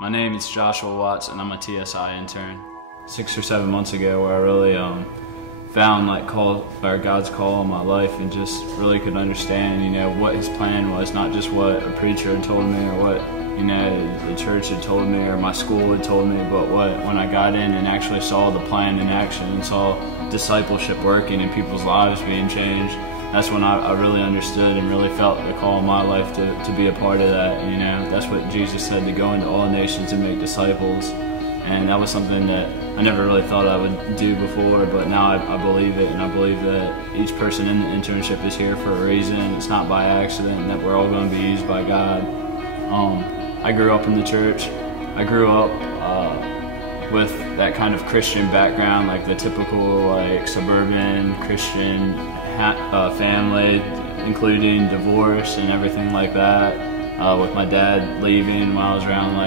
My name is Joshua Watts, and I'm a TSI intern. 6 or 7 months ago, where I really found God's call in my life, and just really could understand, what His plan was, not just what a preacher had told me or what the church had told me or my school had told me, but when I got in and actually saw the plan in action and saw discipleship working and people's lives being changed. That's when I really understood and really felt the call in my life to be a part of that. That's what Jesus said, to go into all nations and make disciples. And that was something that I never really thought I would do before, but now I believe it, and I believe that each person in the internship is here for a reason. It's not by accident, and that we're all going to be used by God. I grew up in the church. I grew up with that kind of Christian background, like the typical suburban Christian family, including divorce and everything like that, with my dad leaving when I was around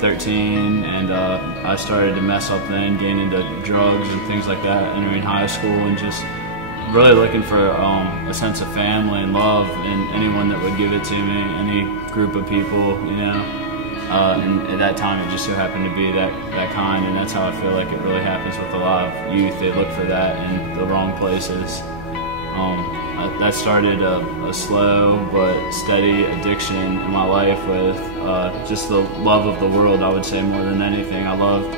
13, and I started to mess up then, getting into drugs and things like that, entering high school, and just really looking for a sense of family and love and anyone that would give it to me, any group of people, and at that time it just so happened to be that kind, and that's how I feel like it really happens with a lot of youth. They look for that in the wrong places. That started a slow but steady addiction in my life with just the love of the world, I would say, more than anything. I loved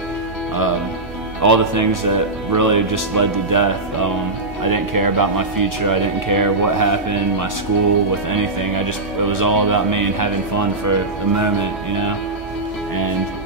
all the things that really just led to death. I didn't care about my future. I didn't care what happened, my school, with anything. It was all about me and having fun for a moment, And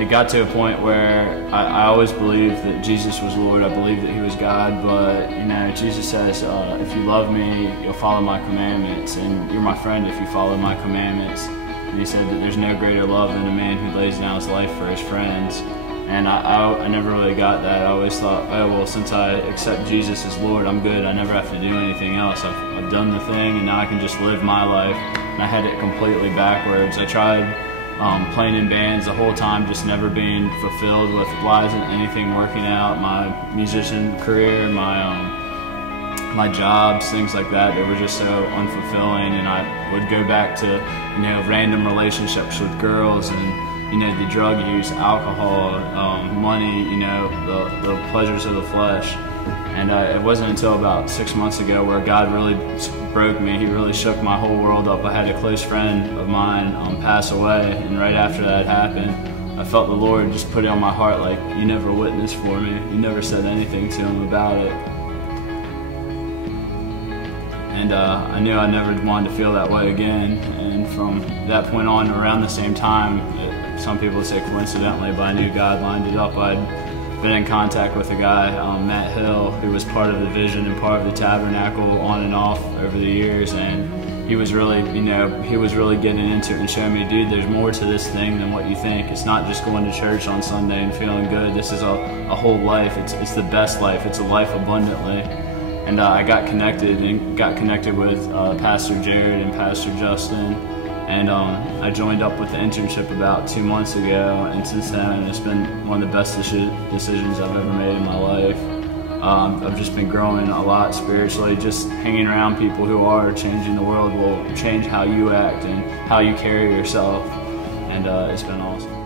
it got to a point where I always believed that Jesus was Lord. I believed that He was God, but Jesus says, if you love me, you'll follow my commandments, and you're my friend if you follow my commandments. And He said that there's no greater love than a man who lays down his life for his friends. And I never really got that. I always thought, oh, well, since I accept Jesus as Lord, I'm good. I never have to do anything else. I've done the thing, and now I can just live my life. And I had it completely backwards. I tried playing in bands the whole time, just never being fulfilled with why isn't anything working out. My musician career, my jobs, things like that, they were just so unfulfilling. And I would go back to random relationships with girls, and the drug use, alcohol, money, the pleasures of the flesh. And it wasn't until about 6 months ago where God really broke me. He really shook my whole world up. I had a close friend of mine pass away, and right after that happened, I felt the Lord just put it on my heart, like, you never witnessed for me. You never said anything to Him about it. And I knew I never wanted to feel that way again. And from that point on, around the same time, some people say coincidentally, but I knew God lined it up. I'd been in contact with a guy, Matt Hill, who was part of the Vision and part of the Tabernacle on and off over the years, and he was really, he was really getting into it and showing me, dude, there's more to this thing than what you think. It's not just going to church on Sunday and feeling good. This is a whole life. It's the best life. It's a life abundantly. And I got connected with Pastor Jared and Pastor Justin. And I joined up with the internship about 2 months ago, and since then it's been one of the best decisions I've ever made in my life. I've just been growing a lot spiritually. Just hanging around people who are changing the world will change how you act and how you carry yourself, and it's been awesome.